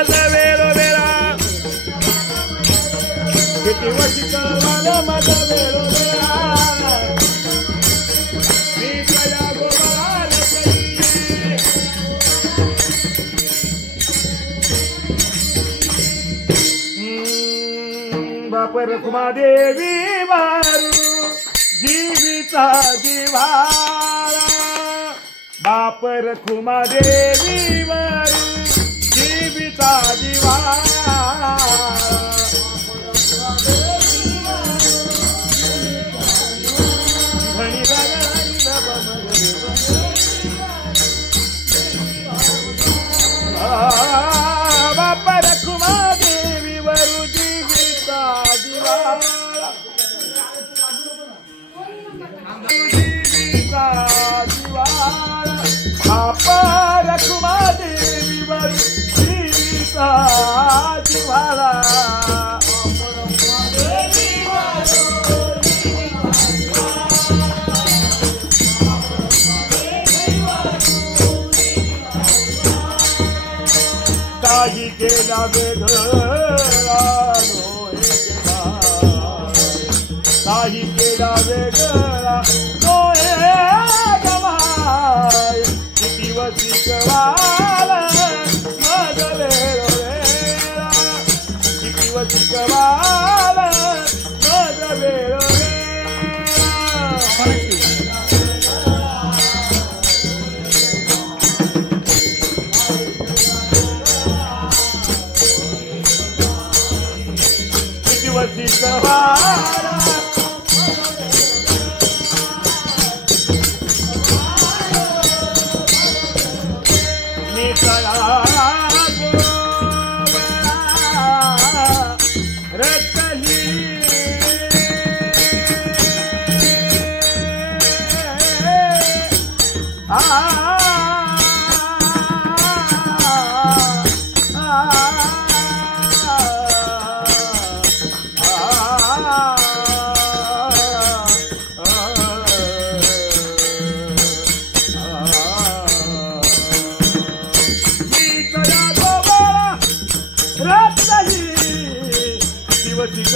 माझा वेळोवेळा किती वशिक वाला माझा वेळोवेळा मी तया गोपाला बाप रखुमादेवी वारू जीविता जिव्हाळा बाप रखुमादेवी वारू जीविता जिव्हाळा धनी बाप रखुमादेवी वारू जीविता जिव्हाळा जीविता जिव्हाळा बाप रखुमादेवी वारू जीविता जिव्हाळा काही केला वेगळा नोहे काही केला वेगळा नोहे गमाय किती वशिकवाला माझ वेळोवेळा किती वशिकवाला माझ वेळोवेळा वशिकवाला नितळा रतली शिवशिक